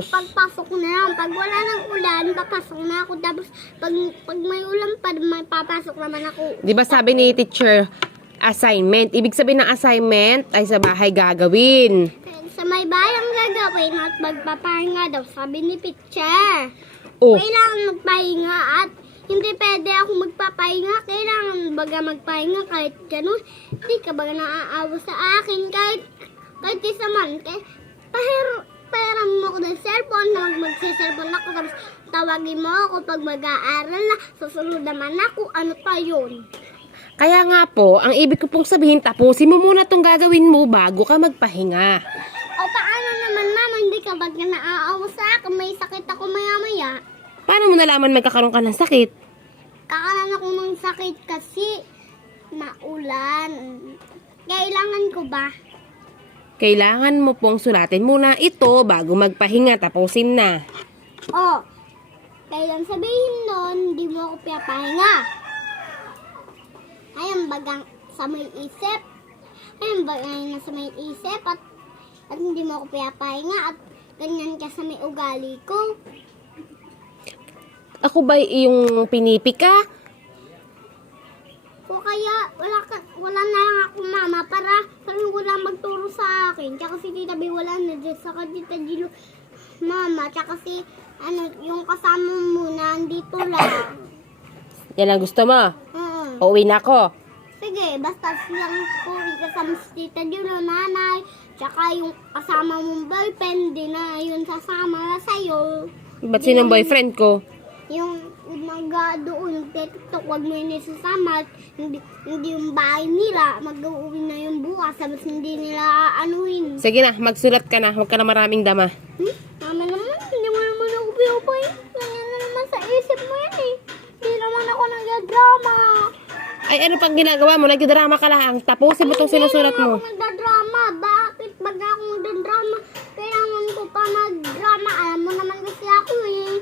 Pagpasok ko na lang, pag wala ng ulan, papasok na ako. Tapos, pag may ulan pa, may papasok naman ako. Di ba sabi ni teacher, assignment. Ibig sabihin ng assignment ay sa bahay gagawin. Sa may bayang gagawin at magpapahinga daw, sabi ni teacher. Oh, Kailangan magpahinga at hindi pwede ako magpapahinga. Kailangan baga magpahinga kahit gano'n. Hindi ka baga naaawa sa akin kahit isa man. Pahiram mo ako ng cellphone na magsiselfone ako. Tapos tawagin mo ako pag mag-aaral na. Susunod naman ako. Ano pa yun? kaya nga po, ang ibig ko pong sabihin, tapusin mo muna itong gagawin mo bago ka magpahinga. O paano naman mama? Hindi ka baga naaawa sa akin? May sakit ako maya-maya. Paano mo nalaman magkakaroon ka ng sakit? Kakaroon ako ng sakit kasi maulan. Kailangan ko ba? Kailangan mo pong sulatin muna ito bago magpahinga, tapusin na. O, kailan sabihin nun, hindi mo ako piyapahinga. Ayan bagang sa may isip. Ayan bagang sa may isip at hindi mo ako piyapahinga at ganyan ka sa may ugali ko. Ako ba yung pinipika? O kaya wala na lang ako mama para wala magturo sa akin. Tsaka si Tita B wala na dyan. Saka Tita Gilo mama. Tsaka si yung kasama mo na andito lang. Yan ang gusto mo? Mm. Uuwi na ako. Sige, basta silang puri kasama si Tita Gilo, nanay. Tsaka yung kasama mong boyfriend din na yun sasama na sa'yo. Ba't sinong boyfriend ko? Yung doon, TikTok, wag mo yun isasama. Hindi yung bahay nila, mag-uwi na yung bukas, tapos hindi nila aanuhin. Sige na, magsulat ka na. Huwag ka na maraming dama. Tama naman, hindi mo naman ako pinapay. Ganyan na naman sa isip mo yan eh. Hindi naman ako nagdadrama. Ay, ano pang ginagawa mo? Nagdrama ka lang. Tapusin mo itong sinusulat mo. Hindi naman ako nagdadrama. Bakit pag ako nagdadrama, kailangan ko pa magdrama. Alam mo naman kasi ako eh.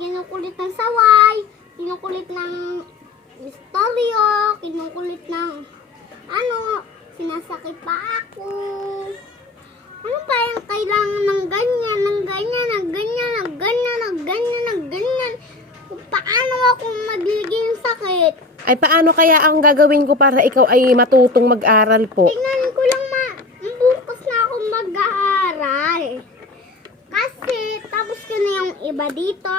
Kinukulit ng saway, kinukulit ng istoryo, kinukulit ng sinasakit pa ako. Ano ba yung kailangan ng ganyan, ng ganyan, ng ganyan, ng ganyan, ng ganyan, ng ganyan? Paano ako magiging sakit? Ay, paano kaya ang gagawin ko para ikaw ay matutong mag-aral po? Tingnan ko lang bukas na ako mag-aaral. Kasi tapos ko na yung iba dito,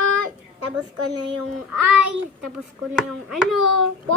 tapos ko na yung I, tapos ko na yung 4.